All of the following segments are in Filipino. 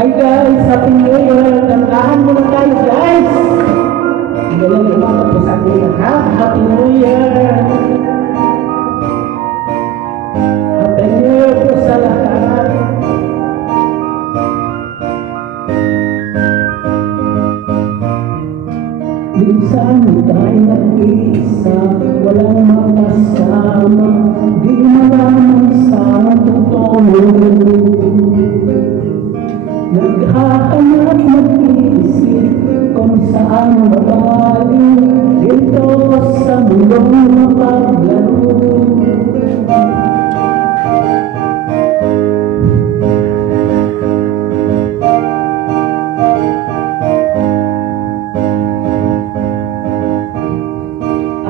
Hi guys, Happy New Year! Tantahan mo na tayo guys! Galang imagot po sa atin ha? Happy New Year! Happy New Year po sa lahat! Minsan tayo nag-iisa, walang makasama, di malaman sa totoo. Naghahanap mag-iisip kung saan mabaling dito sa mundong mapaglaro.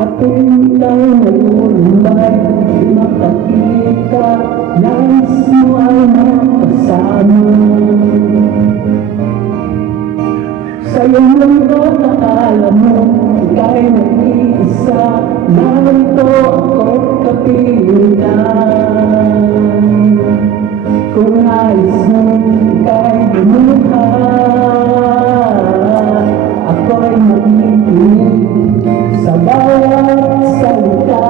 At kung ikaw nalulunbay, di makakita, nais mo ay makasama. Sa'yong lungkot akala mo, ika'y nag-iisa, narito ako't kapitan. Kung nais mo, ika'y bumuhay, ako'y makikinig sa bawat salita.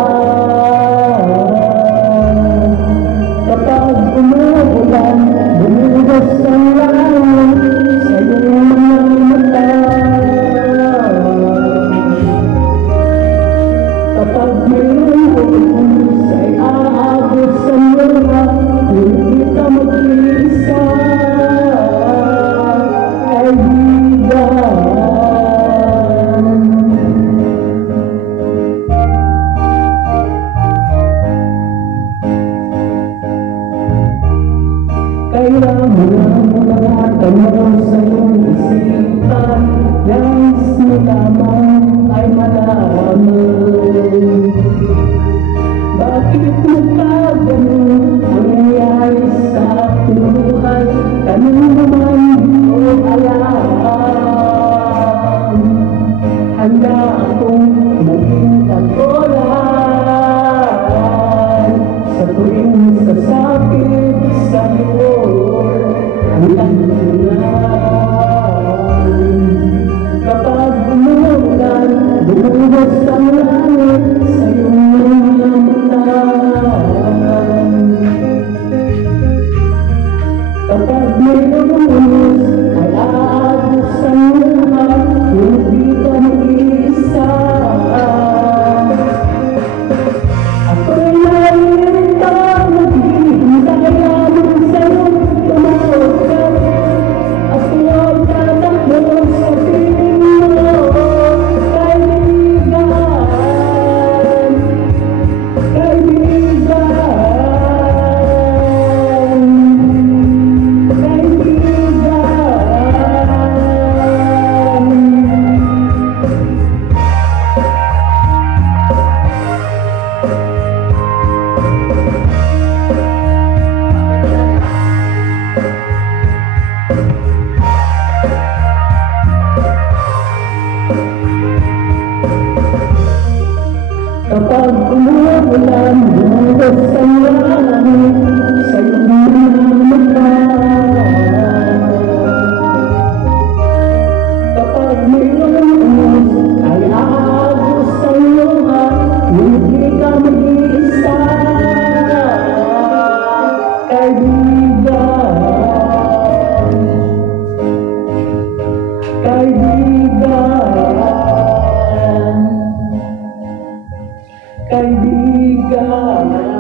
Kapag umuulan, bumuhos ang langit sa iyong mga mata. Kapag mayroong ulos ay aabot sa lupa, hindi kita mag-iisa, kaibigan. Kaya mula tanong sa iyong isipan, nais mo lamang ay malaman. Bakit mo ka ganun ang nangyari sa buhay? Kanino naman ko alam? Handa akong maging kagolan sa tuwing sasakit sa iyo. Hanggang lang kapag umuulan, bumuhos ang langit sa iyong mga mata. Kapag mayroong ulos ay aabot sa lupa, hindi ka mag-iisa. Ako'y naririto, naghihintay lamang sa'yo, tumawag ka. Ako'y tatakbo sa piling mo, kaibigan, kaibigan, kapag umuulan, bumuhos ang langit sa iyong mga mata. Kapag mayroong ulos ay aabot sa lupa, hindi ka mag-iisa, kaibigan, kaibigan, kaibigan.